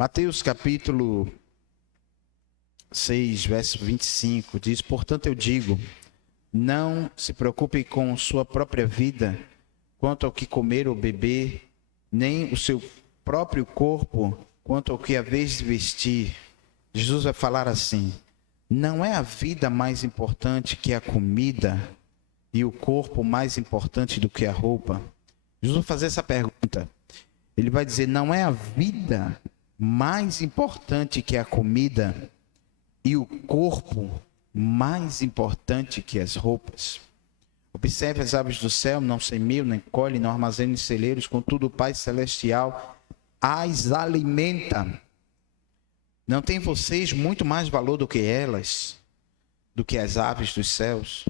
Mateus capítulo 6, verso 25, diz: portanto eu digo, não se preocupe com sua própria vida, quanto ao que comer ou beber, nem o seu próprio corpo, quanto ao que haveis de vestir. Jesus vai falar assim: não é a vida mais importante que a comida e o corpo mais importante do que a roupa? Jesus vai fazer essa pergunta. Ele vai dizer: não é a vida mais importante que a comida e o corpo mais importante que as roupas? Observe as aves do céu, não semeiam, nem colhem, não armazenam em celeiros, contudo o Pai Celestial as alimenta. Não tem vocês muito mais valor do que elas, do que as aves dos céus?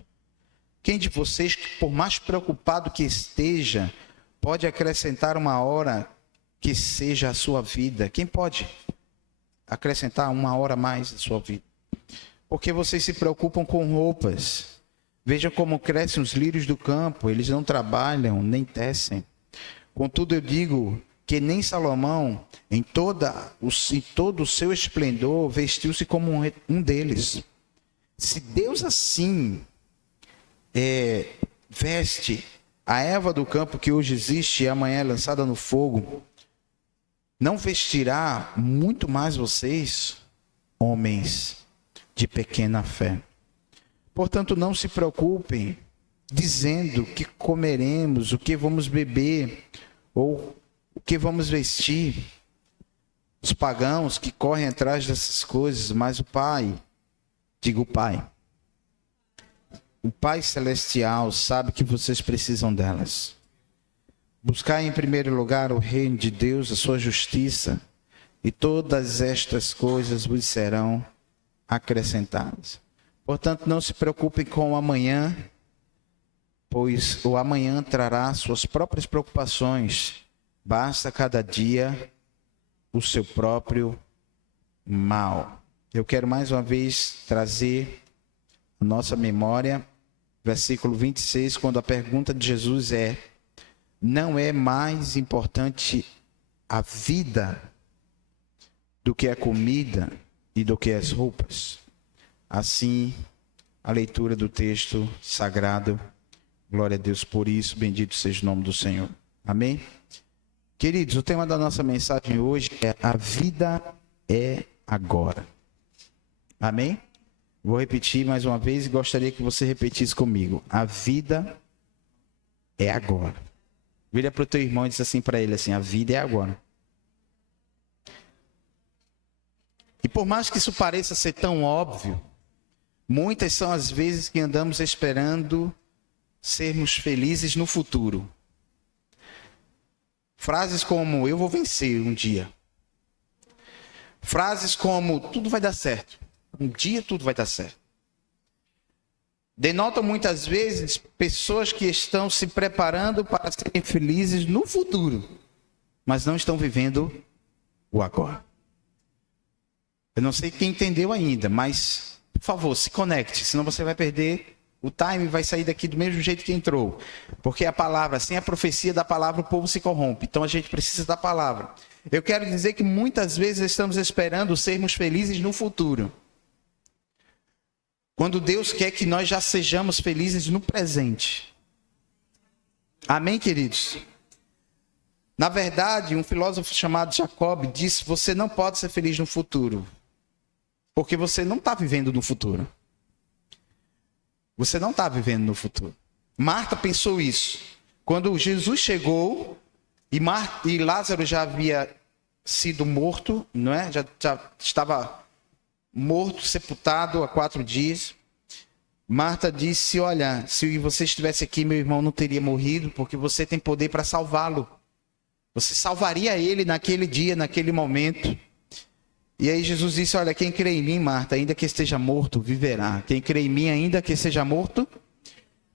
Quem de vocês, por mais preocupado que esteja, pode acrescentar uma hora que seja a sua vida? Quem pode acrescentar uma hora mais da sua vida? Porque vocês se preocupam com roupas. Vejam como crescem os lírios do campo, eles não trabalham, nem tecem. Contudo eu digo que nem Salomão, em todo o seu esplendor, vestiu-se como um deles. Se Deus assim veste a erva do campo que hoje existe e amanhã é lançada no fogo, não vestirá muito mais vocês, homens de pequena fé? Portanto, não se preocupem dizendo o que comeremos, o que vamos beber ou o que vamos vestir. Os pagãos que correm atrás dessas coisas, mas o Pai Celestial sabe que vocês precisam delas. Buscai em primeiro lugar o reino de Deus, a sua justiça, e todas estas coisas vos serão acrescentadas. Portanto, não se preocupem com o amanhã, pois o amanhã trará suas próprias preocupações. Basta cada dia o seu próprio mal. Eu quero mais uma vez trazer a nossa memória, versículo 26, quando a pergunta de Jesus é: não é mais importante a vida do que a comida e do que as roupas? Assim, a leitura do texto sagrado. Glória a Deus por isso, bendito seja o nome do Senhor. Amém? Queridos, o tema da nossa mensagem hoje é: a vida é agora. Amém? Vou repetir mais uma vez e gostaria que você repetisse comigo. A vida é agora. Vira para o teu irmão e diz assim para ele assim: a vida é agora. E por mais que isso pareça ser tão óbvio, muitas são as vezes que andamos esperando sermos felizes no futuro. Frases como: eu vou vencer um dia. Frases como: tudo vai dar certo. Um dia tudo vai dar certo. Denotam muitas vezes pessoas que estão se preparando para serem felizes no futuro, mas não estão vivendo o agora. Eu não sei quem entendeu ainda, mas, por favor, se conecte, senão você vai perder o time e vai sair daqui do mesmo jeito que entrou. Porque a palavra, sem a profecia da palavra, o povo se corrompe. Então a gente precisa da palavra. Eu quero dizer que muitas vezes estamos esperando sermos felizes no futuro, quando Deus quer que nós já sejamos felizes no presente. Amém, queridos? Na verdade, um filósofo chamado Jacob disse: você não pode ser feliz no futuro, porque você não está vivendo no futuro. Você não está vivendo no futuro. Marta pensou isso. Quando Jesus chegou e Lázaro já havia sido morto, não é? Já estava morto, sepultado há 4 dias. Marta disse: olha, se você estivesse aqui, meu irmão não teria morrido, porque você tem poder para salvá-lo. Você salvaria ele naquele dia, naquele momento. E aí Jesus disse: olha, quem crê em mim, Marta, ainda que esteja morto, viverá. Quem crê em mim, ainda que esteja morto,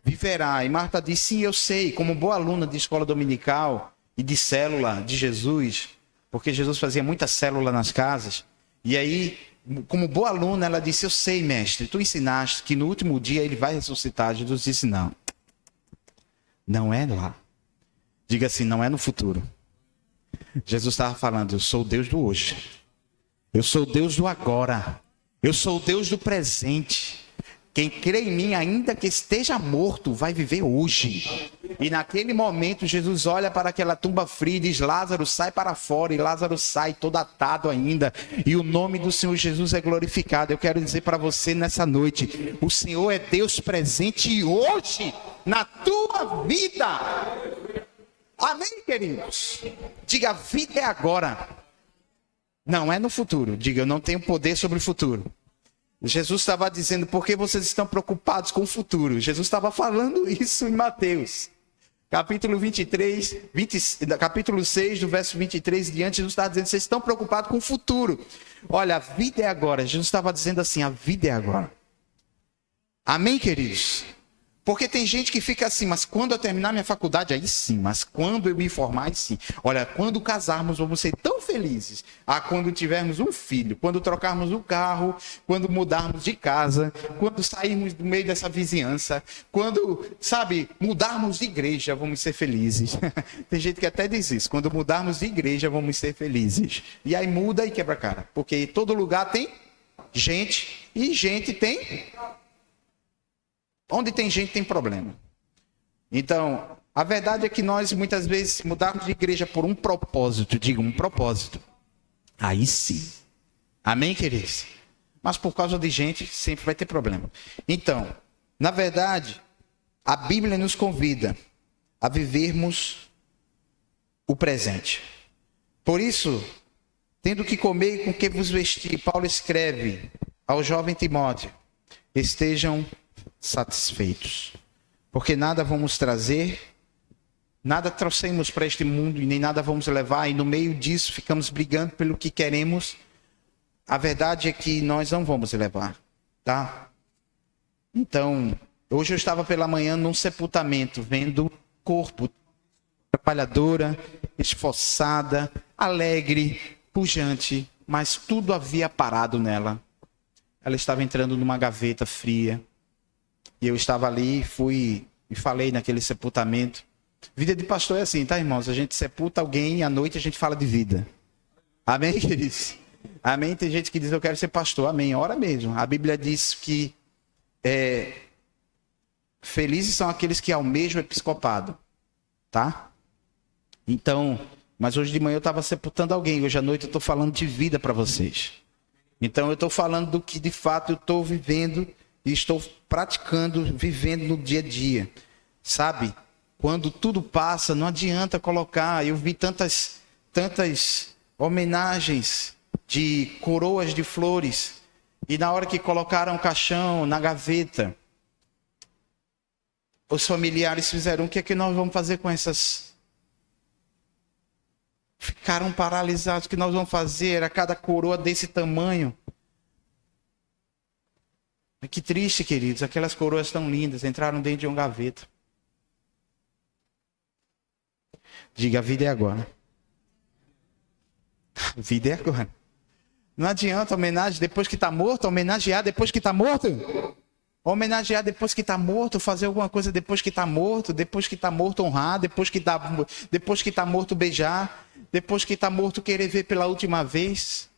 viverá. E Marta disse: sim, eu sei, como boa aluna de escola dominical e de célula de Jesus, porque Jesus fazia muita célula nas casas. E aí, como boa aluna, ela disse: eu sei, mestre, tu ensinaste que no último dia ele vai ressuscitar. Jesus disse: não, não é lá. Diga assim: não é no futuro. Jesus estava falando: eu sou o Deus do hoje. Eu sou o Deus do agora. Eu sou o Deus do presente. Quem crê em mim, ainda que esteja morto, vai viver hoje. E naquele momento, Jesus olha para aquela tumba fria e diz: Lázaro, sai para fora. E Lázaro sai todo atado ainda. E o nome do Senhor Jesus é glorificado. Eu quero dizer para você nessa noite: o Senhor é Deus presente hoje na tua vida. Amém, queridos? Diga: a vida é agora. Não é no futuro. Diga: eu não tenho poder sobre o futuro. Jesus estava dizendo: por que vocês estão preocupados com o futuro? Jesus estava falando isso em Mateus. Capítulo 6, do verso 23 em diante, Jesus estava dizendo: vocês estão preocupados com o futuro. Olha, a vida é agora. Jesus estava dizendo assim: a vida é agora. Amém, queridos? Porque tem gente que fica assim: mas quando eu terminar minha faculdade, aí sim. Mas quando eu me formar, aí sim. Olha, quando casarmos, vamos ser tão felizes. Quando tivermos um filho, quando trocarmos o carro, quando mudarmos de casa, quando sairmos do meio dessa vizinhança, quando, mudarmos de igreja, vamos ser felizes. Tem gente que até diz isso: quando mudarmos de igreja, vamos ser felizes. E aí muda e quebra a cara. Porque todo lugar tem gente e gente tem... Onde tem gente, tem problema. Então, a verdade é que nós, muitas vezes, mudarmos de igreja por um propósito, diga, um propósito. Aí sim. Amém, queridos? Mas por causa de gente, sempre vai ter problema. Então, na verdade, a Bíblia nos convida a vivermos o presente. Por isso, tendo que comer e com que vos vestir, Paulo escreve ao jovem Timóteo: estejam satisfeitos, porque nada vamos trazer, nada trouxemos para este mundo e nem nada vamos levar, e no meio disso ficamos brigando pelo que queremos. A verdade é que nós não vamos levar, tá? Então, hoje eu estava pela manhã num sepultamento, vendo corpo, trabalhadora, esforçada, alegre, pujante, mas tudo havia parado nela. Ela estava entrando numa gaveta fria. E eu estava ali, fui e falei naquele sepultamento. Vida de pastor é assim, tá, irmãos? A gente sepulta alguém e à noite a gente fala de vida. Amém, queridos? Amém? Tem gente que diz: eu quero ser pastor. Amém. Ora mesmo. A Bíblia diz que felizes são aqueles que almejam o episcopado. Tá? Então, mas hoje de manhã eu estava sepultando alguém. Hoje à noite eu estou falando de vida para vocês. Então eu estou falando do que de fato eu estou vivendo e estou praticando, vivendo no dia a dia. Sabe? Quando tudo passa, não adianta colocar. Eu vi tantas homenagens de coroas de flores. E na hora que colocaram o caixão na gaveta, os familiares fizeram: o que é que nós vamos fazer com essas? Ficaram paralisados. O que nós vamos fazer? Era cada coroa desse tamanho. Que triste, queridos. Aquelas coroas tão lindas entraram dentro de uma gaveta. Diga: a vida é agora. A vida é agora. Não adianta homenagem depois que está morto, homenagear depois que está morto. Homenagear depois que está morto, fazer alguma coisa depois que está morto honrar, depois que está morto beijar, depois que está morto querer ver pela última vez.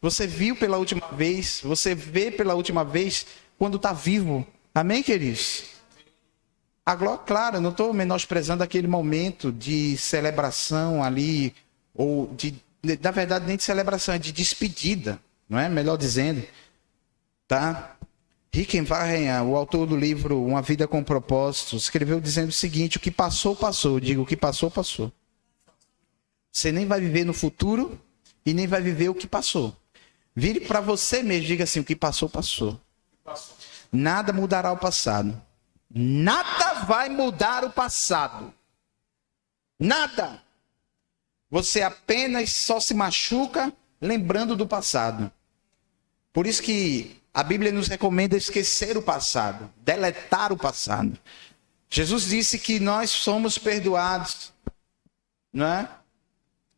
Você viu pela última vez, você vê pela última vez quando está vivo. Amém, queridos? Claro, eu não estou menosprezando aquele momento de celebração ali, ou na verdade nem de celebração, é de despedida, não é? Melhor dizendo, tá? Rickenbacker, o autor do livro Uma Vida com Propósito, escreveu dizendo o seguinte: o que passou, passou. Digo, o que passou, passou. Você nem vai viver no futuro e nem vai viver o que passou. Vire para você mesmo, diga assim: o que passou, passou. Nada mudará o passado. Nada vai mudar o passado. Nada. Você apenas só se machuca lembrando do passado. Por isso que a Bíblia nos recomenda esquecer o passado, deletar o passado. Jesus disse que nós somos perdoados, não é?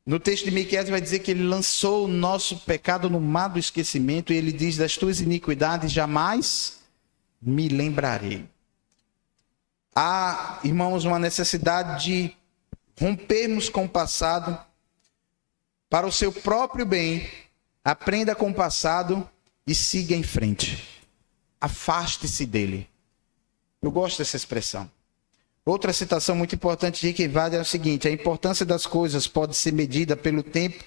No texto de Miqueias vai dizer que ele lançou o nosso pecado no mar do esquecimento, e ele diz: das tuas iniquidades jamais me lembrarei. Há, irmãos, uma necessidade de rompermos com o passado para o seu próprio bem. Aprenda com o passado e siga em frente. Afaste-se dele. Eu gosto dessa expressão. Outra citação muito importante de Rick Warren é o seguinte: a importância das coisas pode ser medida pelo tempo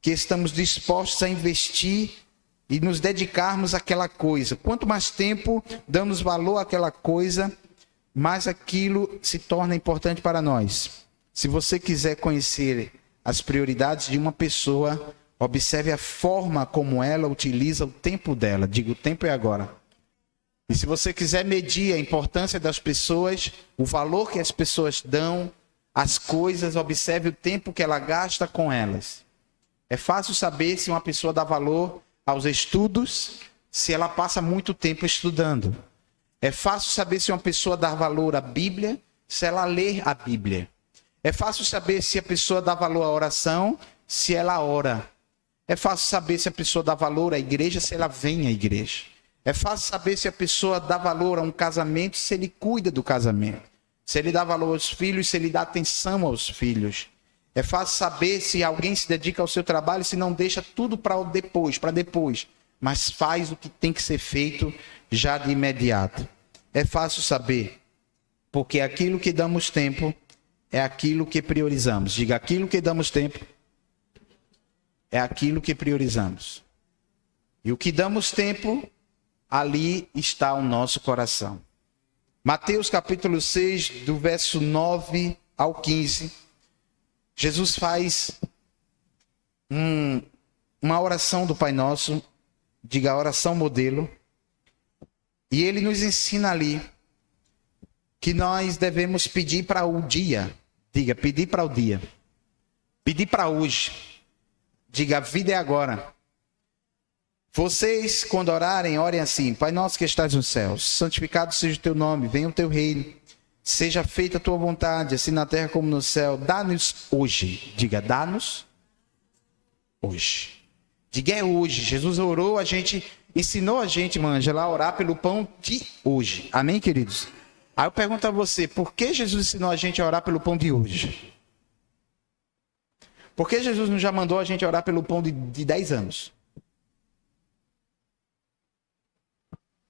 que estamos dispostos a investir e nos dedicarmos àquela coisa. Quanto mais tempo damos valor àquela coisa, mais aquilo se torna importante para nós. Se você quiser conhecer as prioridades de uma pessoa, observe a forma como ela utiliza o tempo dela. Digo, o tempo é agora. E se você quiser medir a importância das pessoas, o valor que as pessoas dão às coisas, observe o tempo que ela gasta com elas. É fácil saber se uma pessoa dá valor aos estudos, se ela passa muito tempo estudando. É fácil saber se uma pessoa dá valor à Bíblia, se ela lê a Bíblia. É fácil saber se a pessoa dá valor à oração, se ela ora. É fácil saber se a pessoa dá valor à igreja, se ela vem à igreja. É fácil saber se a pessoa dá valor a um casamento, se ele cuida do casamento. Se ele dá valor aos filhos, se ele dá atenção aos filhos. É fácil saber se alguém se dedica ao seu trabalho, se não deixa tudo para depois, mas faz o que tem que ser feito já de imediato. É fácil saber, porque aquilo que damos tempo é aquilo que priorizamos. Diga, aquilo que damos tempo é aquilo que priorizamos. E o que damos tempo, ali está o nosso coração. Mateus capítulo 6, do verso 9 ao 15. Jesus faz uma oração do Pai Nosso, diga, a oração modelo. E ele nos ensina ali que nós devemos pedir para o dia. Diga, pedir para o dia. Pedir para hoje. Diga, a vida é agora. Vocês, quando orarem, orem assim: Pai nosso que estás nos céus, santificado seja o teu nome, venha o teu reino, seja feita a tua vontade, assim na terra como no céu. Dá-nos hoje. Diga, dá-nos hoje. Diga, é hoje. Jesus orou, ensinou a gente, Ângela, a orar pelo pão de hoje. Amém, queridos? Aí eu pergunto a você, por que Jesus ensinou a gente a orar pelo pão de hoje? Por que Jesus não já mandou a gente orar pelo pão de 10 anos?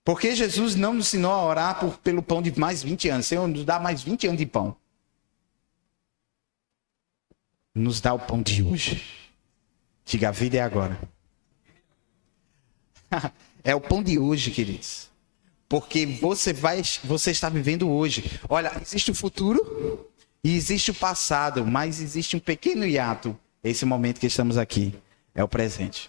Por que Jesus não nos ensinou a orar pelo pão de mais 20 anos? Senhor, nos dá mais 20 anos de pão. Nos dá o pão de hoje. Diga, a vida é agora. É o pão de hoje, queridos. Porque você está vivendo hoje. Olha, existe o futuro e existe o passado, mas existe um pequeno hiato. Esse momento que estamos aqui é o presente.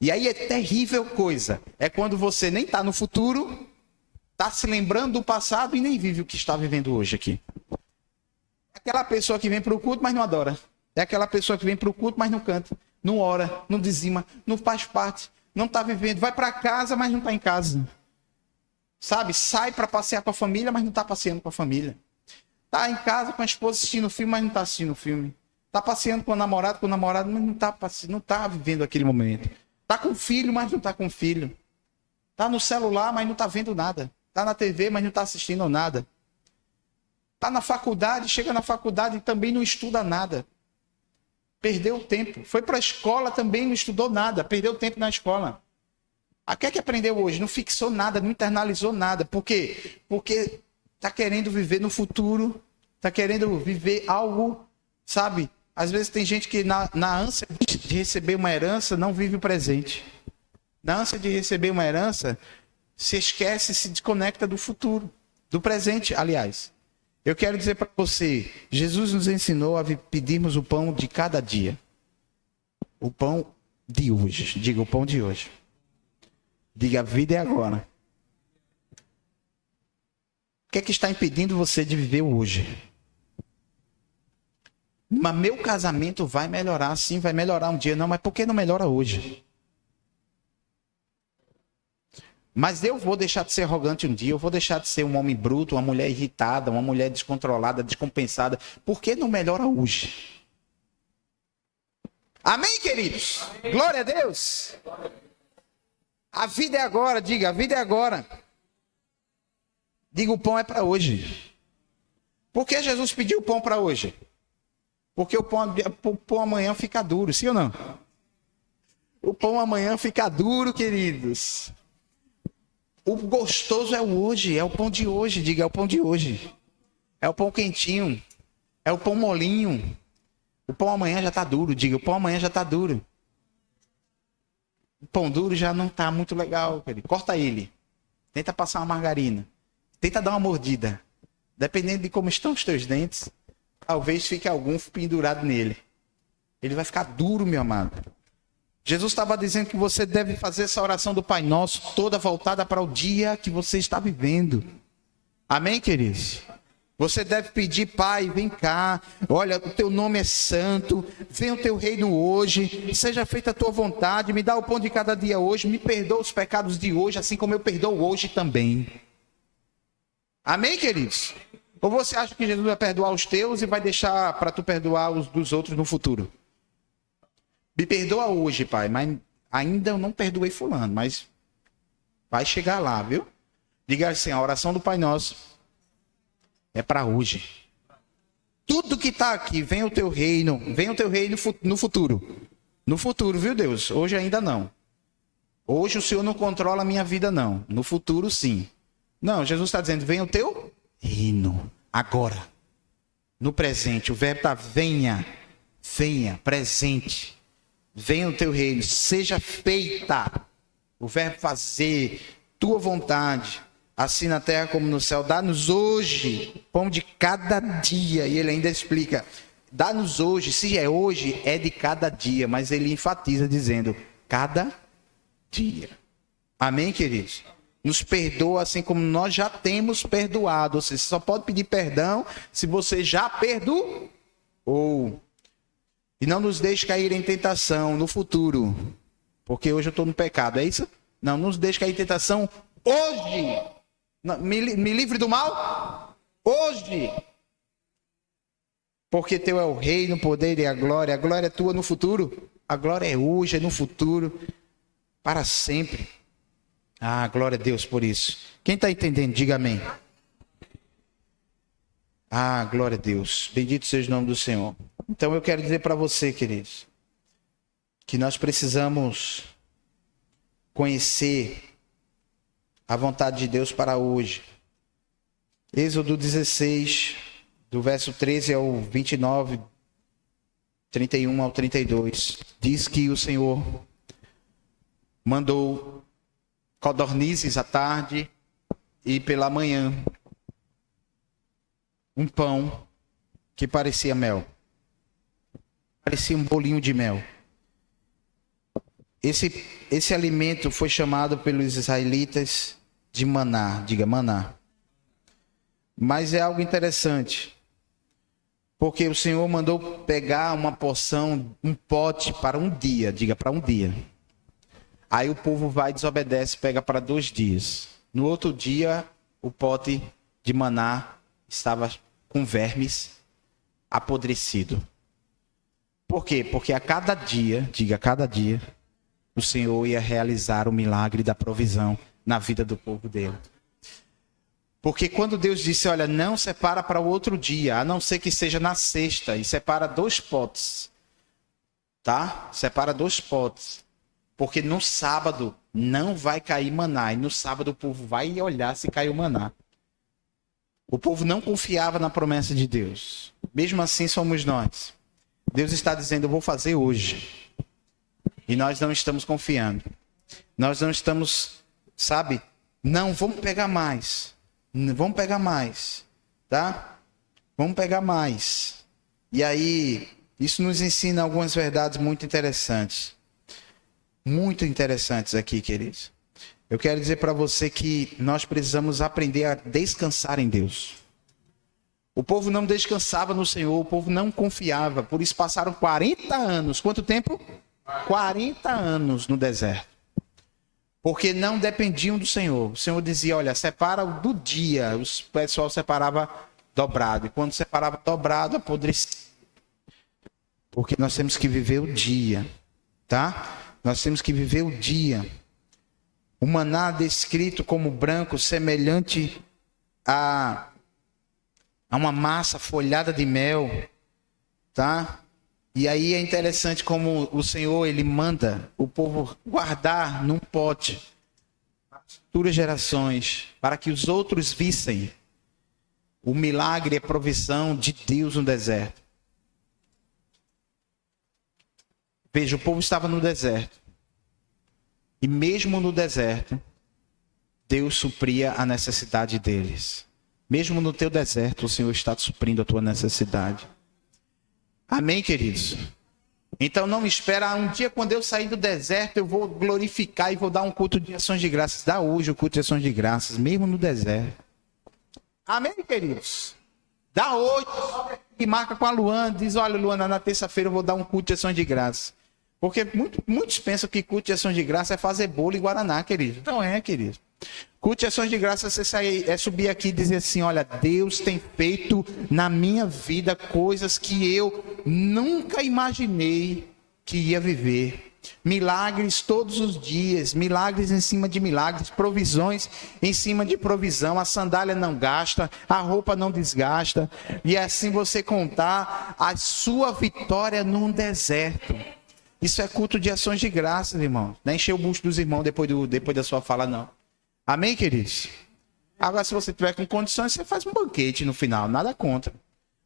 E aí é terrível coisa. É quando você nem está no futuro, está se lembrando do passado e nem vive o que está vivendo hoje aqui. É aquela pessoa que vem para o culto, mas não adora. É aquela pessoa que vem para o culto, mas não canta. Não ora, não dizima, não faz parte, não está vivendo. Vai para casa, mas não está em casa. Sabe? Sai para passear com a família, mas não está passeando com a família. Está em casa com a esposa assistindo filme, mas não está assistindo filme. Está passeando com o namorado, mas não está vivendo aquele momento. Está com o filho, mas não está com o filho. Está no celular, mas não está vendo nada. Está na TV, mas não está assistindo nada. Está na faculdade, chega na faculdade e também não estuda nada. Perdeu o tempo. Foi para a escola, também não estudou nada. Perdeu o tempo na escola. O que é que aprendeu hoje? Não fixou nada, não internalizou nada. Por quê? Porque está querendo viver no futuro. Está querendo viver algo, sabe? Às vezes tem gente que na ânsia de receber uma herança não vive o presente. Na ânsia de receber uma herança, se esquece, se desconecta do futuro, do presente, aliás. Eu quero dizer para você, Jesus nos ensinou a pedirmos o pão de cada dia. O pão de hoje. Diga, o pão de hoje. Diga, a vida é agora. O que é que está impedindo você de viver hoje? Mas meu casamento vai melhorar, sim, vai melhorar um dia. Não, mas por que não melhora hoje? Mas eu vou deixar de ser arrogante um dia, eu vou deixar de ser um homem bruto, uma mulher irritada, uma mulher descontrolada, descompensada. Por que não melhora hoje? Amém, queridos? Glória a Deus. A vida é agora, diga, a vida é agora. Diga, o pão é para hoje. Por que Jesus pediu o pão para hoje? Porque o pão amanhã fica duro, sim ou não? O pão amanhã fica duro, queridos. O gostoso é o hoje, é o pão de hoje. Diga, é o pão de hoje. É o pão quentinho. É o pão molinho. O pão amanhã já está duro. Diga, o pão amanhã já está duro. O pão duro já não está muito legal, querido. Corta ele. Tenta passar uma margarina. Tenta dar uma mordida. Dependendo de como estão os teus dentes, talvez fique algum pendurado nele. Ele vai ficar duro, meu amado. Jesus estava dizendo que você deve fazer essa oração do Pai Nosso toda voltada para o dia que você está vivendo. Amém, queridos? Você deve pedir, Pai, vem cá. Olha, o teu nome é santo. Venha o teu reino hoje. Seja feita a tua vontade. Me dá o pão de cada dia hoje. Me perdoa os pecados de hoje, assim como eu perdoo hoje também. Amém, queridos? Ou você acha que Jesus vai perdoar os teus e vai deixar para tu perdoar os dos outros no futuro? Me perdoa hoje, Pai, mas ainda eu não perdoei fulano, mas vai chegar lá, viu? Diga assim, a oração do Pai Nosso é para hoje. Tudo que está aqui, venha o teu reino no futuro. No futuro, viu, Deus? Hoje ainda não. Hoje o Senhor não controla a minha vida, não. No futuro, sim. Não, Jesus está dizendo, venha o teu reino. Agora. No presente. O verbo está venha. Venha, presente. Venha o teu reino. Seja feita. O verbo fazer. Tua vontade. Assim na terra como no céu. Dá-nos hoje pão de cada dia. E ele ainda explica. Dá-nos hoje. Se é hoje, é de cada dia. Mas ele enfatiza dizendo, cada dia. Amém, queridos? Nos perdoa assim como nós já temos perdoado. Você só pode pedir perdão se você já perdoou. E não nos deixe cair em tentação no futuro. Porque hoje eu estou no pecado, é isso? Não nos deixe cair em tentação hoje. Me livre do mal hoje. Porque teu é o reino, o poder e a glória. A glória é tua no futuro. A glória é hoje, é no futuro. Para sempre. Ah, glória a Deus por isso. Quem está entendendo, diga amém. Ah, glória a Deus. Bendito seja o nome do Senhor. Então eu quero dizer para você, queridos, que nós precisamos conhecer a vontade de Deus para hoje. Êxodo 16, do verso 13 ao 29, 31 ao 32, diz que o Senhor mandou codornizes à tarde e pela manhã um pão que parecia mel. Parecia um bolinho de mel. Esse alimento foi chamado pelos israelitas de maná. Diga maná. Mas é algo interessante. Porque o Senhor mandou pegar uma porção, um pote para um dia. Diga, para um dia. Aí o povo vai, desobedece, pega para 2 dias. No outro dia, o pote de maná estava com vermes, apodrecido. Por quê? Porque a cada dia, diga a cada dia, o Senhor ia realizar o milagre da provisão na vida do povo dele. Porque quando Deus disse, olha, não separa para o outro dia, a não ser que seja na sexta, e separa 2 potes, tá? Separa 2 potes. Porque no sábado não vai cair maná. E no sábado o povo vai olhar se caiu maná. O povo não confiava na promessa de Deus. Mesmo assim somos nós. Deus está dizendo, eu vou fazer hoje. E nós não estamos confiando. Nós não estamos, sabe? Não, vamos pegar mais. Vamos pegar mais. Tá? Vamos pegar mais. E aí, isso nos ensina algumas verdades muito interessantes. Muito interessantes aqui, queridos. Eu quero dizer para você que nós precisamos aprender a descansar em Deus. O povo não descansava no Senhor, o povo não confiava. Por isso passaram 40 anos. Quanto tempo? 40 anos no deserto. Porque não dependiam do Senhor. O Senhor dizia, olha, separa do dia. O pessoal separava dobrado. E quando separava dobrado, apodrecia. Porque nós temos que viver o dia. Tá? Nós temos que viver o dia. O maná descrito como branco, semelhante a uma massa folhada de mel, tá? E aí é interessante como o Senhor, ele manda o povo guardar num pote para as futuras gerações, para que os outros vissem o milagre e a provisão de Deus no deserto. Veja, o povo estava no deserto. E mesmo no deserto, Deus supria a necessidade deles. Mesmo no teu deserto, o Senhor está suprindo a tua necessidade. Amém, queridos? Então não espera, um dia quando eu sair do deserto, eu vou glorificar e vou dar um culto de ações de graças. Dá hoje o culto de ações de graças, mesmo no deserto. Amém, queridos? Dá hoje, e marca com a Luana, diz, olha, Luana, na terça-feira eu vou dar um culto de ações de graças. Porque muitos pensam que culto de ações de graça é fazer bolo e guaraná, querido. Não é, querido. Culto de ações de graça é subir aqui e dizer assim, olha, Deus tem feito na minha vida coisas que eu nunca imaginei que ia viver. Milagres todos os dias, milagres em cima de milagres, provisões em cima de provisão. A sandália não gasta, a roupa não desgasta. E assim você contar a sua vitória num deserto. Isso é culto de ações de graças, irmão. Não é encher o bucho dos irmãos depois da sua fala, não. Amém, queridos? Agora, se você tiver com condições, você faz um banquete no final, nada contra.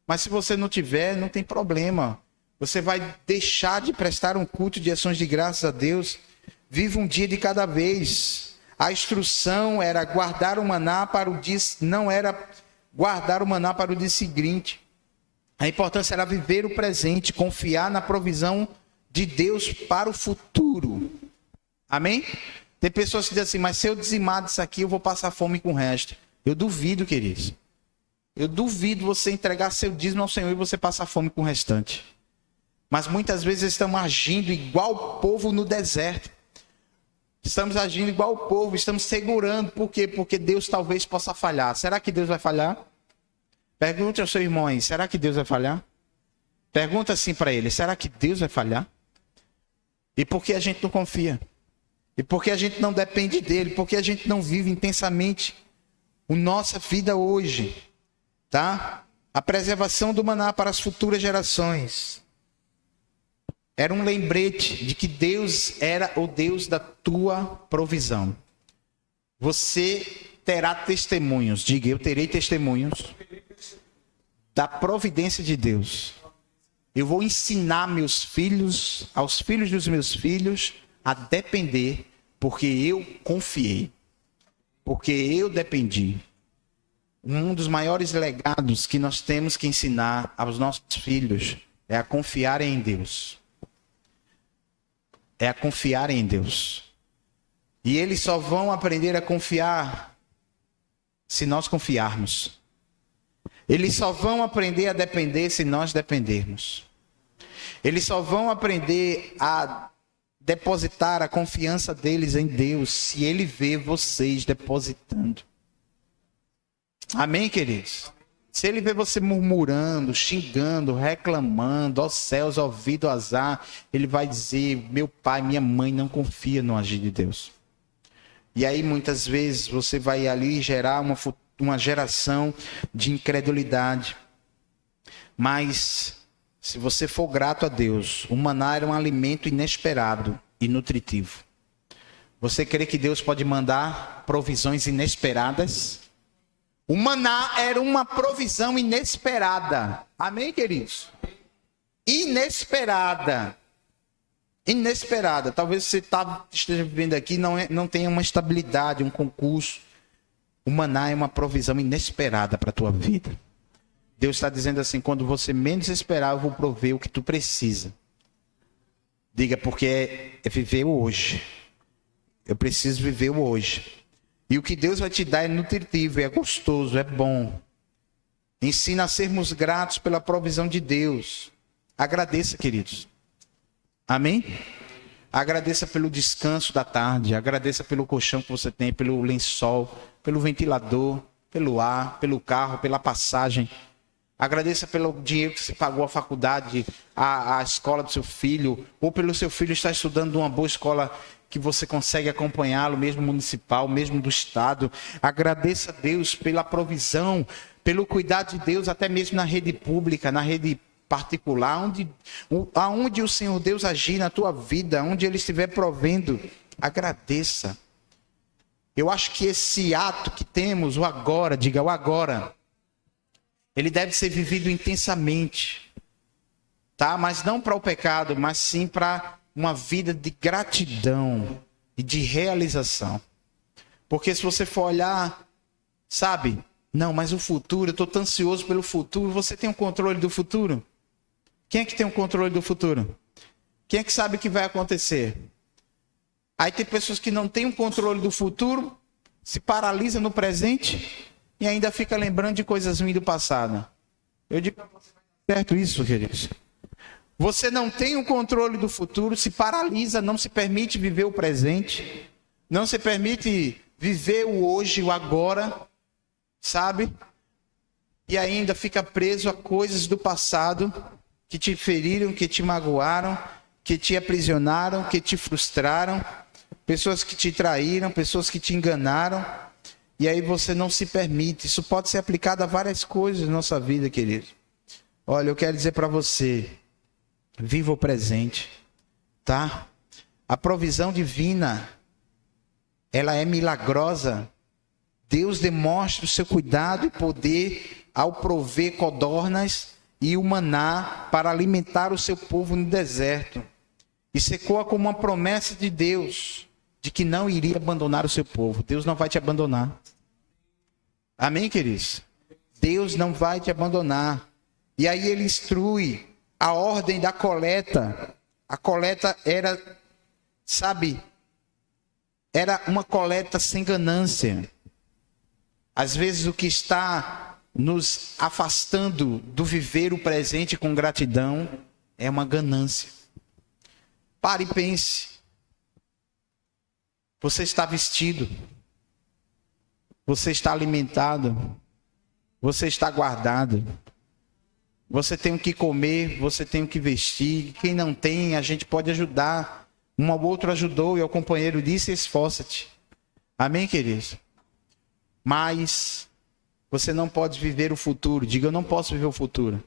Mas se você não tiver, não tem problema. Você vai deixar de prestar um culto de ações de graças a Deus. Viva um dia de cada vez. A instrução era guardar o maná para o dia, não era guardar o maná para o dia seguinte. A importância era viver o presente, confiar na provisão de Deus para o futuro. Amém? Tem pessoas que dizem assim, mas se eu dizimar disso aqui, eu vou passar fome com o resto. Eu duvido, queridos. Eu duvido você entregar seu dízimo ao Senhor e você passar fome com o restante. Mas muitas vezes estamos agindo igual o povo no deserto. Estamos agindo igual o povo, estamos segurando. Por quê? Porque Deus talvez possa falhar. Será que Deus vai falhar? Pergunte ao seu irmão aí, será que Deus vai falhar? Pergunta assim para ele, será que Deus vai falhar? E por que a gente não confia? E por que a gente não depende dele? Por que a gente não vive intensamente a nossa vida hoje? Tá? A preservação do maná para as futuras gerações. Era um lembrete de que Deus era o Deus da tua provisão. Você terá testemunhos. Diga, eu terei testemunhos da providência de Deus. Eu vou ensinar meus filhos, aos filhos dos meus filhos, a depender, porque eu confiei, porque eu dependi. Um dos maiores legados que nós temos que ensinar aos nossos filhos é a confiar em Deus. É a confiar em Deus. E eles só vão aprender a confiar se nós confiarmos. Eles só vão aprender a depender se nós dependermos. Eles só vão aprender a depositar a confiança deles em Deus se Ele vê vocês depositando. Amém, queridos? Se Ele vê você murmurando, xingando, reclamando, ó céus, ó vida, ó azar, Ele vai dizer, meu pai, minha mãe não confia no agir de Deus. E aí muitas vezes você vai ali gerar uma geração de incredulidade. Mas se você for grato a Deus, o maná era um alimento inesperado e nutritivo. Você crê que Deus pode mandar provisões inesperadas? O maná era uma provisão inesperada. Amém, queridos? Inesperada. Inesperada. Talvez você esteja vivendo aqui e não tenha uma estabilidade, um concurso. O maná é uma provisão inesperada para a tua vida. Deus está dizendo assim, quando você menos esperar, eu vou prover o que tu precisa. Diga, porque é viver o hoje. Eu preciso viver o hoje. E o que Deus vai te dar é nutritivo, é gostoso, é bom. Ensina a sermos gratos pela provisão de Deus. Agradeça, queridos. Amém? Agradeça pelo descanso da tarde. Agradeça pelo colchão que você tem, pelo lençol, pelo ventilador, pelo ar, pelo carro, pela passagem. Agradeça pelo dinheiro que você pagou a faculdade, a escola do seu filho, ou pelo seu filho estar estudando numa boa escola que você consegue acompanhá-lo, mesmo municipal, mesmo do estado. Agradeça a Deus pela provisão, pelo cuidado de Deus, até mesmo na rede pública, na rede particular, aonde o Senhor Deus agir na tua vida, onde Ele estiver provendo, agradeça. Eu acho que esse ato que temos, o agora, diga o agora, ele deve ser vivido intensamente, tá? Mas não para o pecado, mas sim para uma vida de gratidão e de realização. Porque se você for olhar, sabe, não, mas o futuro, eu estou tão ansioso pelo futuro. Você tem o controle do futuro? Quem é que tem o controle do futuro? Quem é que sabe o que vai acontecer? Aí tem pessoas que não têm o controle do futuro, se paralisam no presente e ainda fica lembrando de coisas ruins do passado. Eu digo para você, certo isso, queridos? Você não tem o controle do futuro, se paralisa, não se permite viver o presente, não se permite viver o hoje, o agora, sabe? E ainda fica preso a coisas do passado que te feriram, que te magoaram, que te aprisionaram, que te frustraram, pessoas que te traíram, pessoas que te enganaram, e aí você não se permite. Isso pode ser aplicado a várias coisas na nossa vida, querido. Olha, eu quero dizer para você, viva o presente, tá? A provisão divina, ela é milagrosa. Deus demonstra o seu cuidado e poder ao prover codornas e o maná para alimentar o seu povo no deserto. Isso ecoa como uma promessa de Deus, de que não iria abandonar o seu povo. Deus não vai te abandonar. Amém, queridos? Deus não vai te abandonar. E aí ele instrui a ordem da coleta. A coleta era, sabe, era uma coleta sem ganância. Às vezes o que está nos afastando do viver o presente com gratidão é uma ganância. Pare e pense. Você está vestido. Você está alimentado. Você está guardado. Você tem o que comer, você tem o que vestir. Quem não tem, a gente pode ajudar. Um ao outro ajudou e ao companheiro disse: esforça-te. Amém, queridos? Mas você não pode viver o futuro. Diga: eu não posso viver o futuro.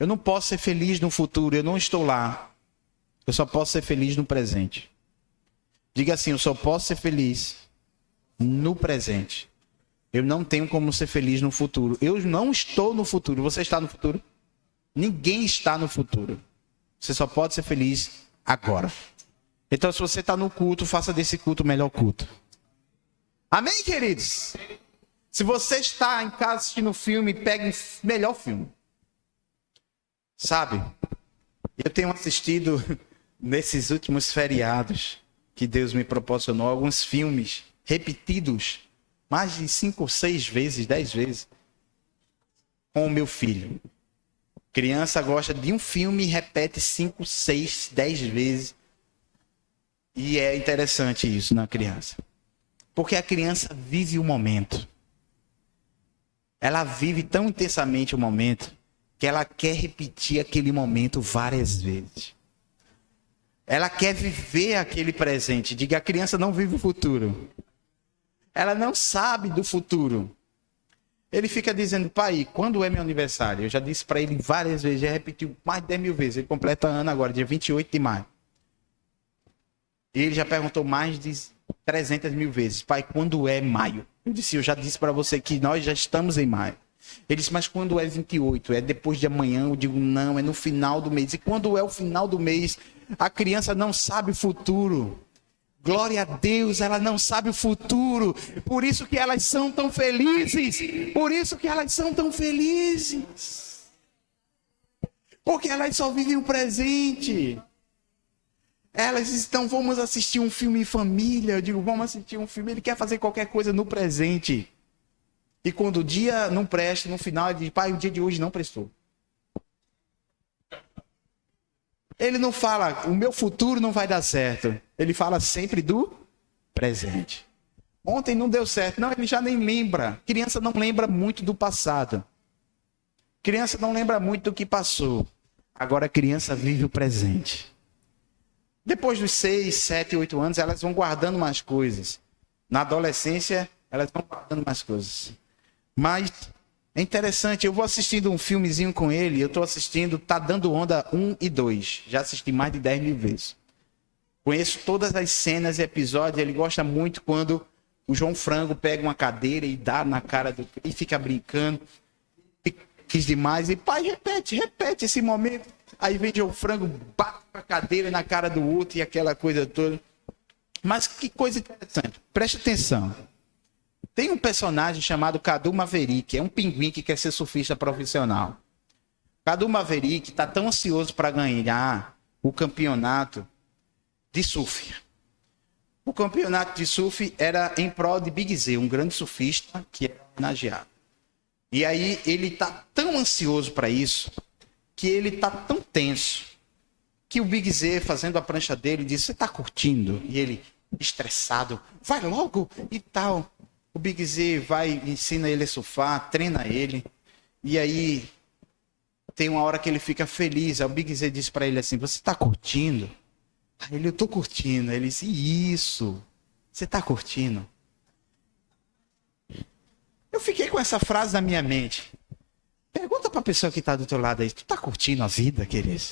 Eu não posso ser feliz no futuro. Eu não estou lá. Eu só posso ser feliz no presente. Diga assim: eu só posso ser feliz no presente. Eu não tenho como ser feliz no futuro. Eu não estou no futuro. Você está no futuro? Ninguém está no futuro. Você só pode ser feliz agora. Então, se você está no culto, faça desse culto o melhor culto. Amém, queridos? Se você está em casa assistindo filme, pegue o melhor filme. Sabe? Eu tenho assistido nesses últimos feriados que Deus me proporcionou alguns filmes repetidos mais de 5, 6 vezes, 10 vezes com o meu filho. Criança gosta de um filme e repete 5, 6, 10 vezes. E é interessante isso na criança. Porque a criança vive o momento. Ela vive tão intensamente o momento que ela quer repetir aquele momento várias vezes. Ela quer viver aquele presente. Diga: a criança não vive o futuro. Ela não sabe do futuro. Ele fica dizendo: pai, quando é meu aniversário? Eu já disse para ele várias vezes, já repetiu mais de 10 mil vezes. Ele completa ano agora, dia 28 de maio. E ele já perguntou mais de 300 mil vezes: pai, quando é maio? Eu disse: eu já disse para você que nós já estamos em maio. Ele disse: mas quando é 28? É depois de amanhã? Eu digo: não, é no final do mês. E quando é o final do mês? A criança não sabe o futuro. Glória a Deus, ela não sabe o futuro. Por isso que elas são tão felizes. Por isso que elas são tão felizes. Porque elas só vivem o presente. Elas estão: vamos assistir um filme em família. Eu digo: vamos assistir um filme. Ele quer fazer qualquer coisa no presente. E quando o dia não presta, no final ele diz: pai, o dia de hoje não prestou. Ele não fala: o meu futuro não vai dar certo. Ele fala sempre do presente. Ontem não deu certo. Não, ele já nem lembra. Criança não lembra muito do passado. Criança não lembra muito do que passou. Agora a criança vive o presente. Depois dos 6, 7, 8 anos, elas vão guardando mais coisas. Na adolescência, elas vão guardando mais coisas. Mas É interessante, eu vou assistindo um filmezinho com ele, eu tô assistindo Tá Dando Onda 1 e 2. Já assisti mais de 10 mil vezes. Conheço todas as cenas e episódios, ele gosta muito quando o João Frango pega uma cadeira e dá na cara do... e fica brincando. Quis demais, e pai, repete esse momento. Aí vem João Frango, bate com a cadeira na cara do outro e aquela coisa toda. Mas que coisa interessante, preste atenção. Tem um personagem chamado Cadu Maverick, é um pinguim que quer ser surfista profissional. Cadu Maverick está tão ansioso para ganhar o campeonato de surf. O campeonato de surf era em prol de Big Z, um grande surfista que era homenageado. E aí ele está tão ansioso para isso, que ele está tão tenso, que o Big Z, fazendo a prancha dele, disse, você está curtindo? E ele, estressado, vai logo e tal. O Big Z vai, ensina ele a surfar, treina ele. E aí tem uma hora que ele fica feliz. Aí o Big Z diz para ele assim, você está curtindo? Aí ele, eu estou curtindo. Aí ele disse, isso, você está curtindo? Eu fiquei com essa frase na minha mente. Pergunta para a pessoa que está do teu lado aí, tu está curtindo a vida, querido?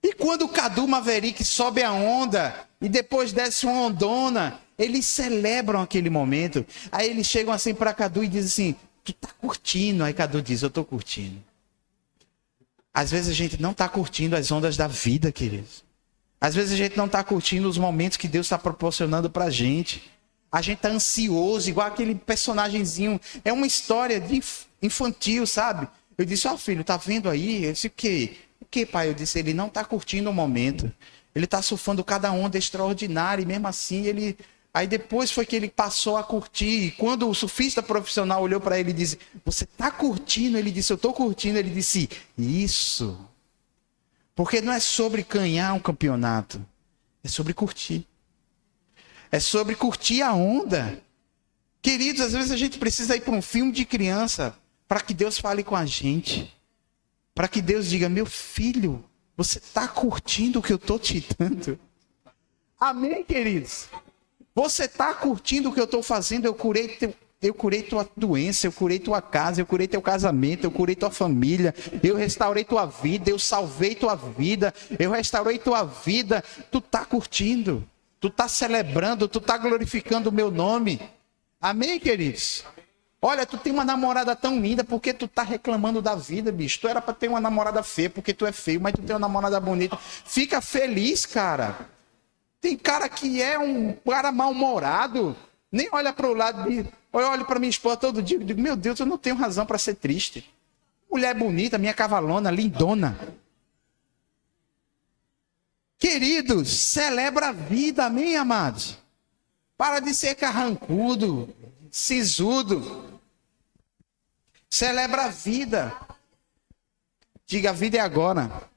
E quando o Cadu Maverick sobe a onda e depois desce uma ondona, eles celebram aquele momento. Aí eles chegam assim para Cadu e dizem assim, tu tá curtindo? Aí Cadu diz, eu tô curtindo. Às vezes a gente não está curtindo as ondas da vida, queridos. Às vezes a gente não está curtindo os momentos que Deus está proporcionando para a gente. A gente está ansioso, igual aquele personagemzinho. É uma história de infantil, sabe? Eu disse, ó filho, tá vendo aí? Eu disse, o quê? O que, pai? Eu disse, ele não está curtindo o momento. Ele está surfando cada onda extraordinária e mesmo assim ele... Aí depois foi que ele passou a curtir. E quando o surfista profissional olhou para ele e disse, você está curtindo? Ele disse, eu estou curtindo. Ele disse, isso. Porque não é sobre ganhar um campeonato. É sobre curtir. É sobre curtir a onda. Queridos, às vezes a gente precisa ir para um filme de criança para que Deus fale com a gente. Para que Deus diga, meu filho, você está curtindo o que eu estou te dando? Amém, queridos? Você está curtindo o que eu estou fazendo? Eu curei tua doença, eu curei tua casa, eu curei teu casamento, eu curei tua família, eu restaurei tua vida, eu salvei tua vida, eu restaurei tua vida. Tu está curtindo, tu está celebrando, tu está glorificando o meu nome. Amém, queridos? Olha, tu tem uma namorada tão linda, por que tu tá reclamando da vida, bicho? Tu era para ter uma namorada feia, porque tu é feio, mas tu tem uma namorada bonita. Fica feliz, cara. Tem cara que é um cara mal-humorado, nem olha para o lado de... Eu olho para minha esposa todo dia e digo, meu Deus, eu não tenho razão para ser triste. Mulher bonita, minha cavalona, lindona. Queridos, celebra a vida, amém, amados? Para de ser carrancudo, sisudo. Celebra a vida. Diga, a vida é agora.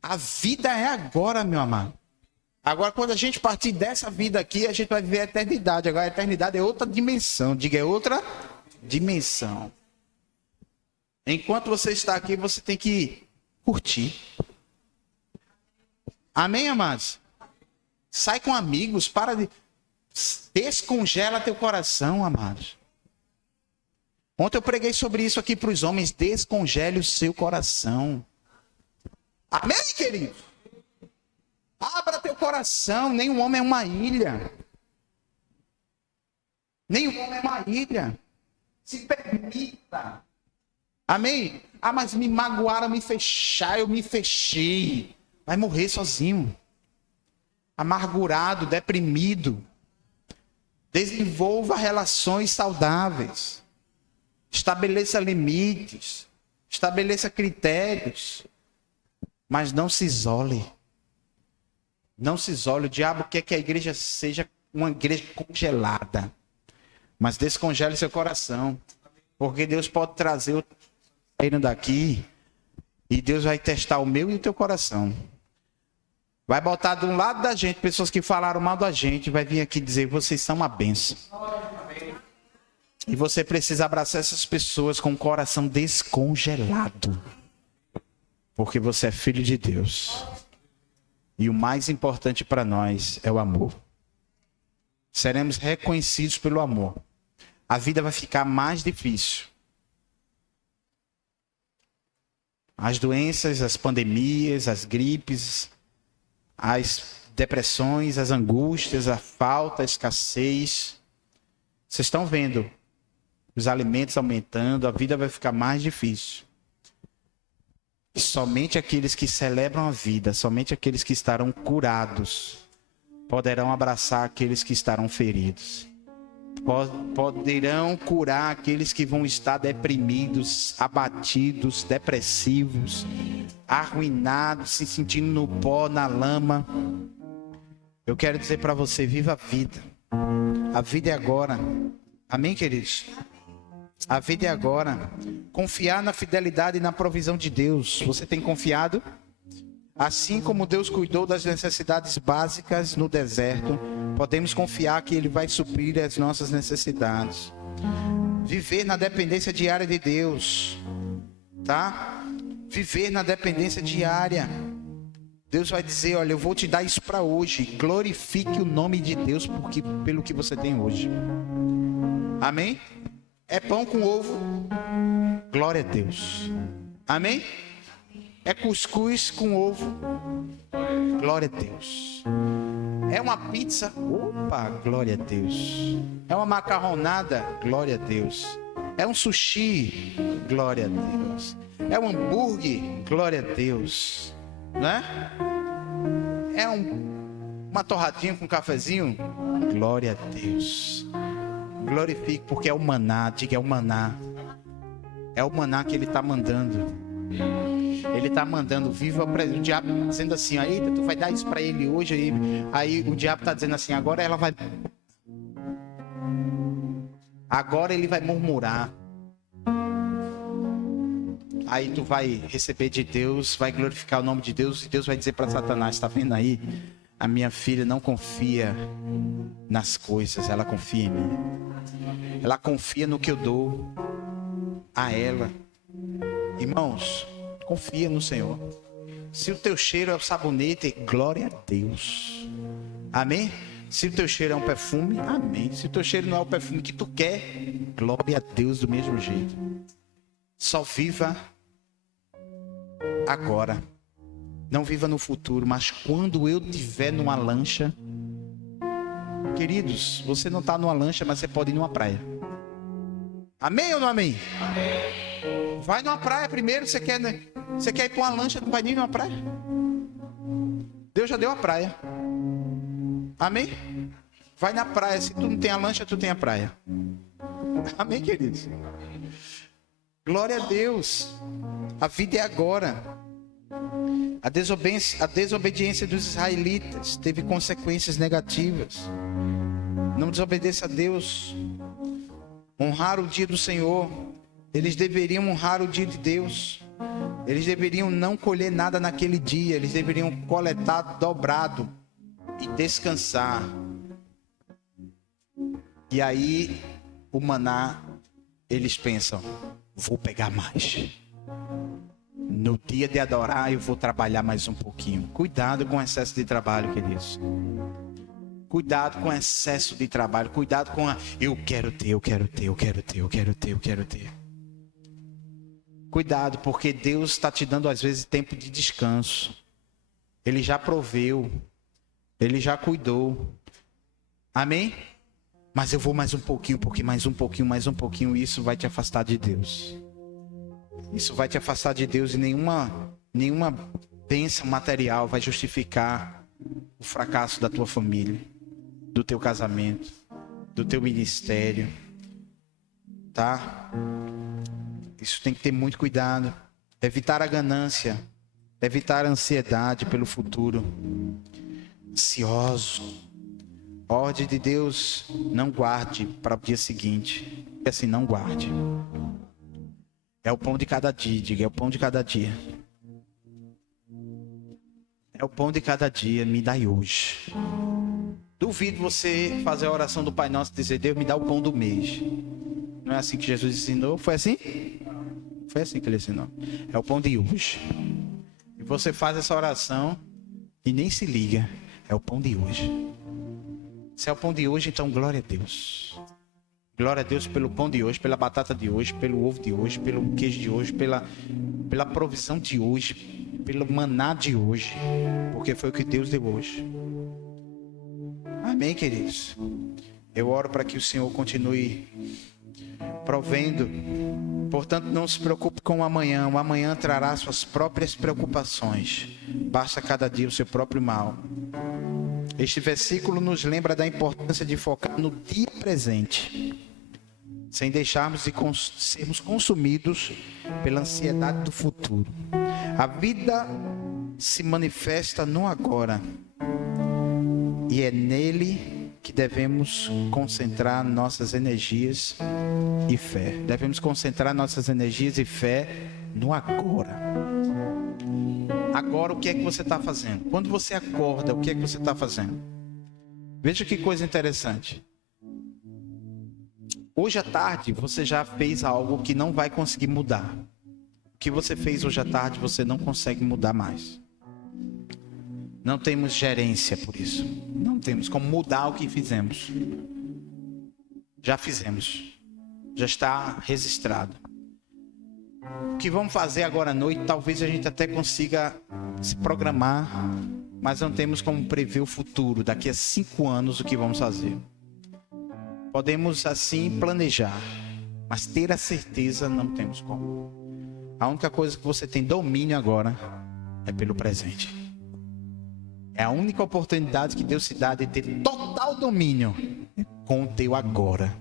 A vida é agora, meu amado. Agora, quando a gente partir dessa vida aqui, a gente vai viver a eternidade. Agora, a eternidade é outra dimensão. Diga, é outra dimensão. Enquanto você está aqui, você tem que curtir. Amém, amados? Sai com amigos, para de... Descongela teu coração, amados. Ontem eu preguei sobre isso aqui para os homens. Descongele o seu coração. Amém, querido? Abra teu coração. Nenhum homem é uma ilha. Nenhum homem é uma ilha. Se permita. Amém? Ah, mas me magoaram, me fecharam, eu me fechei. Vai morrer sozinho. Amargurado, deprimido. Desenvolva relações saudáveis. Estabeleça limites. Estabeleça critérios. Mas não se isole. Não se isole. O diabo quer que a igreja seja uma igreja congelada. Mas descongele seu coração. Porque Deus pode trazer o reino daqui. E Deus vai testar o meu e o teu coração. Vai botar de um lado da gente pessoas que falaram mal da gente. Vai vir aqui dizer, vocês são uma bênção. E você precisa abraçar essas pessoas com o coração descongelado. Porque você é filho de Deus. E o mais importante para nós é o amor. seremos reconhecidos pelo amor. A vida vai ficar mais difícil. As doenças, as pandemias, as gripes, as depressões, as angústias, a falta, a escassez. Vocês estão vendo os alimentos aumentando, a vida vai ficar mais difícil. E somente aqueles que celebram a vida, somente aqueles que estarão curados, poderão abraçar aqueles que estarão feridos. Poderão curar aqueles que vão estar deprimidos, abatidos, depressivos, arruinados, se sentindo no pó, na lama. Eu quero dizer para você, viva a vida. A vida é agora. Amém, queridos? A vida é agora. Confiar na fidelidade e na provisão de Deus. Você tem confiado? Assim como Deus cuidou das necessidades básicas no deserto, podemos confiar que Ele vai suprir as nossas necessidades. Viver na dependência diária de Deus, tá? Viver na dependência diária. Deus vai dizer, olha, eu vou te dar isso para hoje. Glorifique o nome de Deus pelo que você tem hoje. Amém? É pão com ovo? Glória a Deus. Amém? É cuscuz com ovo? Glória a Deus. É uma pizza? Opa, glória a Deus. É uma macarronada? Glória a Deus. É um sushi? Glória a Deus. É um hambúrguer? Glória a Deus. Né? É uma torradinha com cafezinho? Glória a Deus. Glorifique, porque é o maná. Diga, é o maná. É o maná que Ele está mandando. Ele está mandando, viva o diabo dizendo assim, eita, tu vai dar isso para ele hoje. Aí o diabo está dizendo assim, agora ela vai... Agora ele vai murmurar. Aí tu vai receber de Deus, vai glorificar o nome de Deus, e Deus vai dizer para Satanás, está vendo aí? A minha filha não confia nas coisas, ela confia em mim. Ela confia no que eu dou a ela. Irmãos, confia no Senhor. Se o teu cheiro é o sabonete, glória a Deus. Amém? Se o teu cheiro é um perfume, amém. Se o teu cheiro não é o perfume que tu quer, glória a Deus do mesmo jeito. Só viva agora. Não viva no futuro, mas quando eu estiver numa lancha. Queridos, você não está numa lancha, mas você pode ir numa praia. Amém ou não amém? Amém. Vai numa praia primeiro, você quer ir para uma lancha, não vai nem numa praia? Deus já deu a praia. Amém? Vai na praia, se tu não tem a lancha, tu tem a praia. Amém, queridos? Glória a Deus. A vida é agora. A desobediência dos israelitas teve consequências negativas. Não desobedeça a Deus. Honrar o dia do Senhor. Eles deveriam honrar o dia de Deus. Eles deveriam não colher nada naquele dia. Eles deveriam coletar dobrado e descansar. E aí, o maná, eles pensam, vou pegar mais. No dia de adorar, eu vou trabalhar mais um pouquinho. Cuidado com o excesso de trabalho, queridos. Cuidado com o excesso de trabalho. Cuidado com eu quero ter. Cuidado, porque Deus está te dando às vezes tempo de descanso. Ele já proveu. Ele já cuidou. Amém? Mas eu vou mais um pouquinho, porque mais um pouquinho, isso vai te afastar de Deus. Isso vai te afastar de Deus, e nenhuma bênção material vai justificar o fracasso da tua família, do teu casamento, do teu ministério, tá? Isso tem que ter muito cuidado. Evitar a ganância, evitar a ansiedade pelo futuro. Ansioso. Ordem de Deus, não guarde para o dia seguinte. E assim, não guarde. É o pão de cada dia, diga, é o pão de cada dia. É o pão de cada dia, me dai hoje. Duvido você fazer a oração do Pai Nosso e dizer, Deus me dá o pão do mês. Não é assim que Jesus ensinou? Foi assim? Foi assim que Ele ensinou. É o pão de hoje. E você faz essa oração e nem se liga. É o pão de hoje. Se é o pão de hoje, então glória a Deus. Glória a Deus pelo pão de hoje, pela batata de hoje, pelo ovo de hoje, pelo queijo de hoje, pela provisão de hoje, pelo maná de hoje, porque foi o que Deus deu hoje. Amém, queridos? Eu oro para que o Senhor continue provendo. Portanto, não se preocupe com o amanhã trará suas próprias preocupações. Basta cada dia o seu próprio mal. Este versículo nos lembra da importância de focar no dia presente, sem deixarmos de sermos consumidos pela ansiedade do futuro. A vida se manifesta no agora, e é nele que devemos concentrar nossas energias e fé. Devemos concentrar nossas energias e fé no agora. Agora, o que é que você está fazendo? Quando você acorda, o que é que você está fazendo? Veja que coisa interessante. Hoje à tarde, você já fez algo que não vai conseguir mudar. O que você fez hoje à tarde, você não consegue mudar mais. Não temos gerência por isso. Não temos como mudar o que fizemos. Já fizemos. Já está registrado. O que vamos fazer agora à noite, talvez a gente até consiga se programar, mas não temos como prever o futuro, daqui a 5 anos, o que vamos fazer. Podemos assim planejar, mas ter a certeza não temos como. A única coisa que você tem domínio agora é pelo presente. É a única oportunidade que Deus te dá de ter total domínio com o teu agora.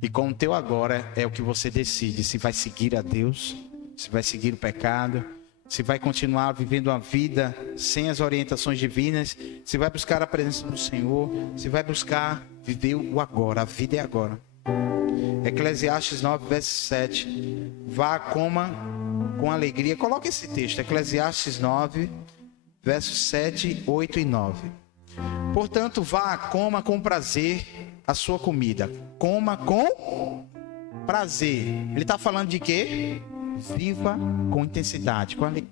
E com o teu agora é o que você decide, se vai seguir a Deus, se vai seguir o pecado, se vai continuar vivendo uma vida sem as orientações divinas, se vai buscar a presença do Senhor, se vai buscar viver o agora. A vida é agora. Eclesiastes 9, verso 7. Vá, coma com alegria. Coloque esse texto, Eclesiastes 9, versos 7, 8 e 9. Portanto, vá, coma com prazer a sua comida. Coma com prazer. Ele está falando de quê? Viva com intensidade, com alegria.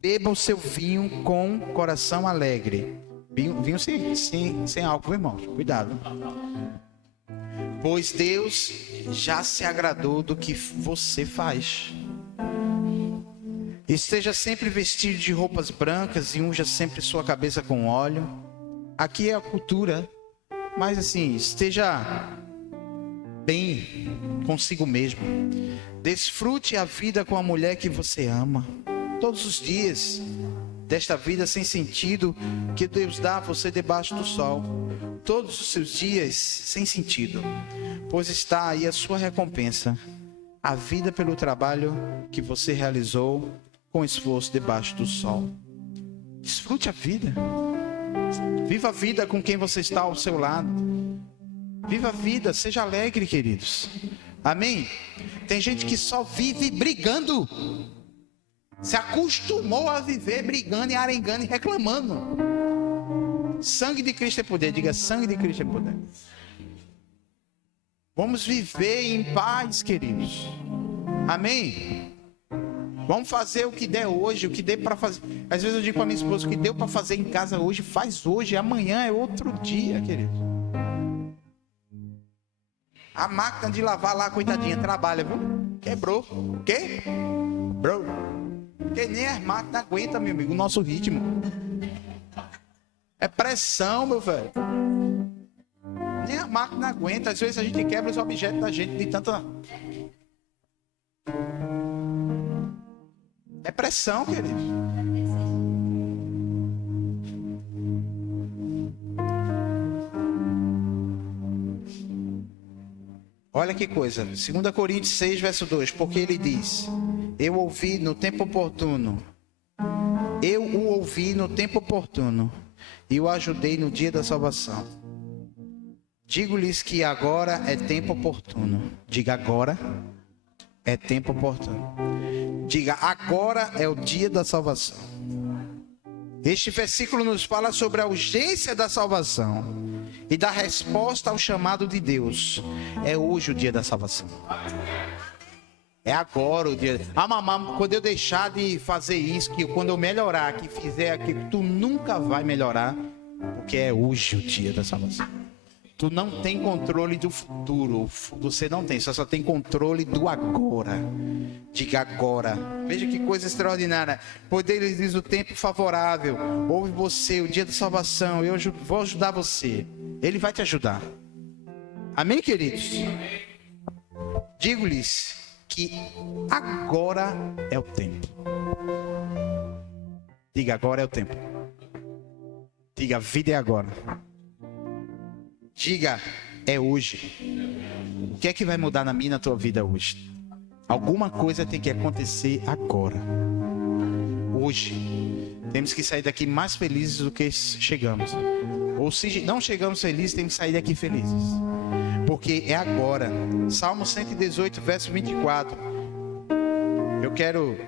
Beba o seu vinho com coração alegre. Vinho sem álcool, irmãos. Cuidado. Pois Deus já se agradou do que você faz. Esteja sempre vestido de roupas brancas e unja sempre sua cabeça com óleo. Aqui é a cultura, mas assim, esteja bem consigo mesmo. Desfrute a vida com a mulher que você ama. Todos os dias desta vida sem sentido que Deus dá a você debaixo do sol. Todos os seus dias sem sentido, pois está aí a sua recompensa. A vida pelo trabalho que você realizou com esforço debaixo do sol. Desfrute a vida. Viva a vida com quem você está ao seu lado. Viva a vida, seja alegre, queridos. Amém? Tem gente que só vive brigando. Se acostumou a viver brigando e arengando e reclamando. Sangue de Cristo é poder. Diga, sangue de Cristo é poder. Vamos viver em paz, queridos. Amém? Vamos fazer o que der hoje, o que der para fazer. Às vezes eu digo para minha esposa, o que deu para fazer em casa hoje, faz hoje. Amanhã é outro dia, querido. A máquina de lavar lá, coitadinha, trabalha, viu? Quebrou. O quê? Bro. Porque nem as máquinas aguentam, meu amigo, o nosso ritmo. É pressão, meu velho. Nem a máquina aguenta. Às vezes a gente quebra os objetos da gente de tanta... É pressão, querido. Olha que coisa. 2 Coríntios 6, verso 2. Porque ele diz: eu ouvi no tempo oportuno. Eu o ouvi no tempo oportuno e o ajudei no dia da salvação. Digo-lhes que agora é tempo oportuno. Diga, agora é tempo oportuno. Diga, agora é o dia da salvação. Este versículo nos fala sobre a urgência da salvação e da resposta ao chamado de Deus. É hoje o dia da salvação. É agora o dia. Ah, mamãe, quando eu deixar de fazer isso, que quando eu melhorar, que fizer aquilo, tu nunca vai melhorar. porque é hoje o dia da salvação. Tu não tem controle do futuro, você não tem, só tem controle do agora. Diga agora. Veja que coisa extraordinária. Pois Deus diz o tempo favorável. Ouve você, o dia da salvação. Eu vou ajudar você. Ele vai te ajudar. Amém, queridos? Digo-lhes que agora é o tempo. Diga, agora é o tempo. Diga, a vida é agora. Diga, é hoje. O que é que vai mudar na minha e na tua vida hoje? Alguma coisa tem que acontecer agora. Hoje. Temos que sair daqui mais felizes do que chegamos. Ou se não chegamos felizes, temos que sair daqui felizes. Porque é agora. Salmo 118, verso 24. Eu quero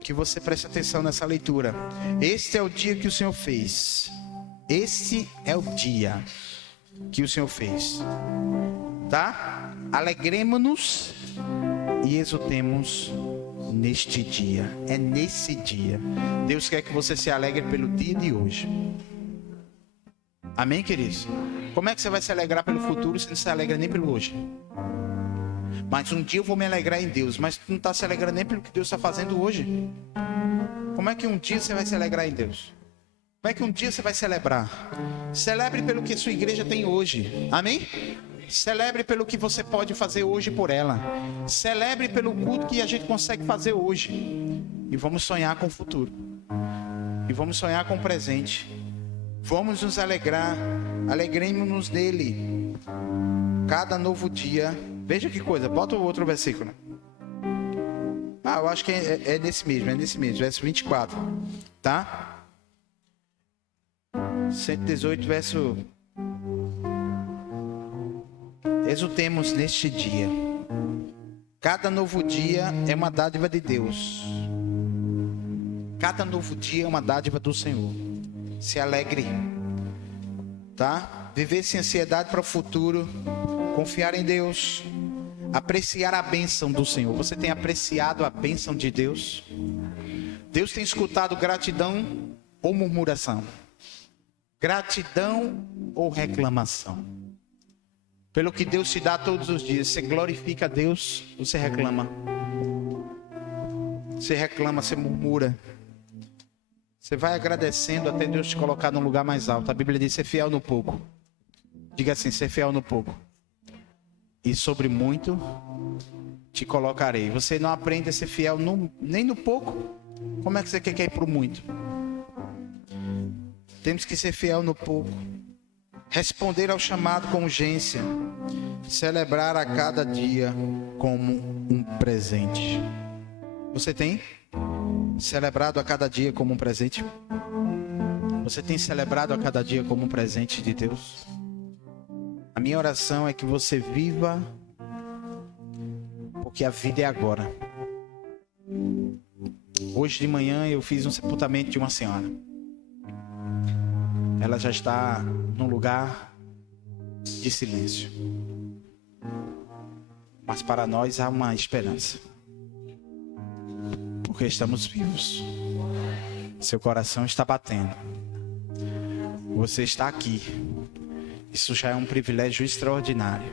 que você preste atenção nessa leitura. Este é o dia que o Senhor fez. Este é o dia que o Senhor fez, tá? Alegremos-nos e exultemos neste dia. É nesse dia. Deus quer que você se alegre pelo dia de hoje. Amém, queridos? Como é que você vai se alegrar pelo futuro se não se alegra nem pelo hoje? Mas um dia eu vou me alegrar em Deus. Mas tu não está se alegrando nem pelo que Deus está fazendo hoje. Como é que um dia você vai se alegrar em Deus? Como é que um dia você vai celebrar? Celebre pelo que a sua igreja tem hoje. Amém? Celebre pelo que você pode fazer hoje por ela. Celebre pelo culto que a gente consegue fazer hoje. E vamos sonhar com o futuro. E vamos sonhar com o presente. Vamos nos alegrar. Alegremos-nos nele. Cada novo dia. Veja que coisa. Bota o outro versículo. Eu acho que é nesse mesmo. É nesse mesmo. Verso 24. Tá? 118, verso. Exultemos neste dia. Cada novo dia é uma dádiva de Deus. Cada novo dia é uma dádiva do Senhor. Se alegre, tá? Viver sem ansiedade para o futuro. Confiar em Deus. Apreciar a bênção do Senhor. Você tem apreciado a bênção de Deus? Deus tem escutado gratidão ou murmuração? Gratidão ou reclamação? Pelo que Deus te dá todos os dias, você glorifica a Deus ou você reclama? Você reclama, você murmura. Você vai agradecendo até Deus te colocar num lugar mais alto. A Bíblia diz: ser fiel no pouco. Diga assim: ser fiel no pouco. E sobre muito te colocarei. Você não aprende a ser fiel nem no pouco. Como é que você quer ir para o muito? Temos que ser fiel no pouco. Responder ao chamado com urgência. Celebrar a cada dia como um presente. Você tem celebrado a cada dia como um presente? Você tem celebrado a cada dia como um presente de Deus? A minha oração é que você viva, porque a vida é agora. Hoje de manhã eu fiz um sepultamento de uma senhora. Ela já está num lugar de silêncio. Mas para nós há uma esperança. Porque estamos vivos. Seu coração está batendo. Você está aqui. Isso já é um privilégio extraordinário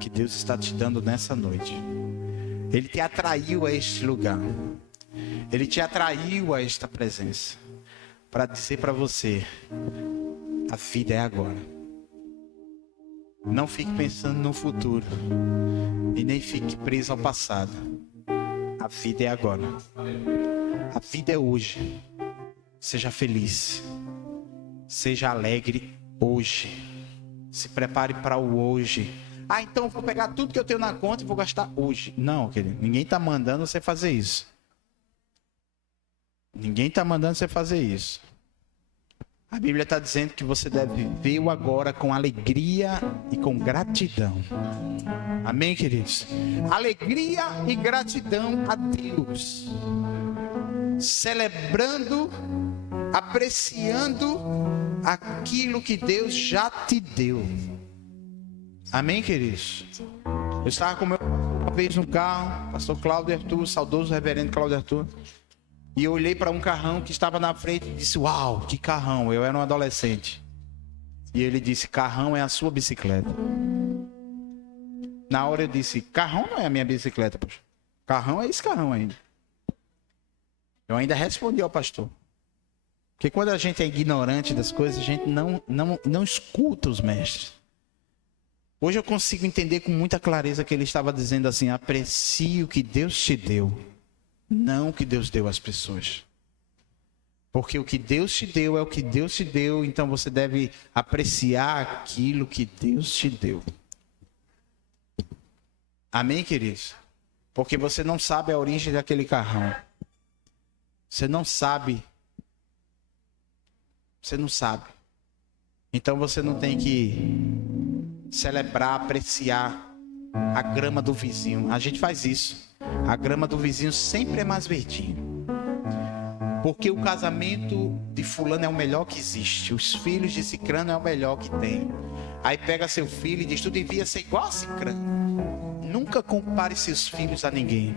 que Deus está te dando nessa noite. Ele te atraiu a este lugar. Ele te atraiu a esta presença. Para dizer para você: a vida é agora. Não fique pensando no futuro. E nem fique preso ao passado. A vida é agora. A vida é hoje. Seja feliz. Seja alegre hoje. Se prepare para o hoje. Então eu vou pegar tudo que eu tenho na conta e vou gastar hoje. Não, querido. Ninguém está mandando você fazer isso. Ninguém está mandando você fazer isso. A Bíblia está dizendo que você deve viver o agora com alegria e com gratidão. Amém, queridos? Alegria e gratidão a Deus. Celebrando, apreciando aquilo que Deus já te deu. Amém, queridos? Eu estava com uma vez no carro, pastor Cláudio Arthur, saudoso reverendo Cláudio Arthur. E eu olhei para um carrão que estava na frente e disse: uau, que carrão. Eu era um adolescente. E ele disse, carrão é a sua bicicleta. Na hora eu disse, carrão não é a minha bicicleta, poxa. Carrão é esse carrão ainda. Eu ainda respondi ao pastor. Porque quando a gente é ignorante das coisas, a gente não escuta os mestres. Hoje eu consigo entender com muita clareza que ele estava dizendo assim, aprecie o que Deus te deu, não o que Deus deu às pessoas. Porque o que Deus te deu é o que Deus te deu, então você deve apreciar aquilo que Deus te deu. Amém, queridos? Porque você não sabe a origem daquele carrão. Você não sabe. Você não sabe. Então você não tem que celebrar, apreciar a grama do vizinho. A gente faz isso. A grama do vizinho sempre é mais verdinho. Porque o casamento de fulano é o melhor que existe. Os filhos de Cicrano é o melhor que tem. Aí pega seu filho e diz, tu devia ser igual a Cicrano. Nunca compare seus filhos a ninguém.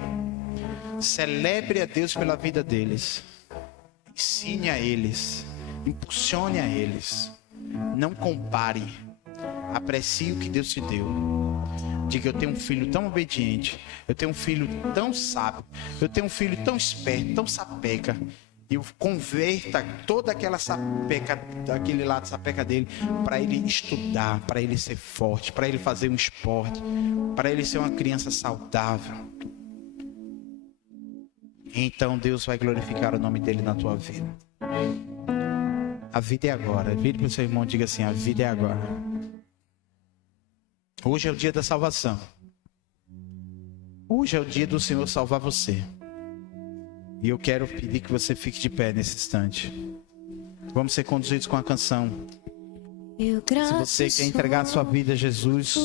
Celebre a Deus pela vida deles. Ensine a eles. Impulsione a eles. Não compare. Aprecie o que Deus te deu. Diga, eu tenho um filho tão obediente. Eu tenho um filho tão sábio. Eu tenho um filho tão esperto, tão sapeca. E eu converta toda aquela sapeca, aquele lado de sapeca dele, para ele estudar, para ele ser forte, para ele fazer um esporte, para ele ser uma criança saudável. Então Deus vai glorificar o nome dele na tua vida. A vida é agora. Vire para o seu irmão e diga assim, a vida é agora. Hoje é o dia da salvação. Hoje é o dia do Senhor salvar você. E eu quero pedir que você fique de pé nesse instante. Vamos ser conduzidos com a canção. Se você quer entregar a sua vida a Jesus,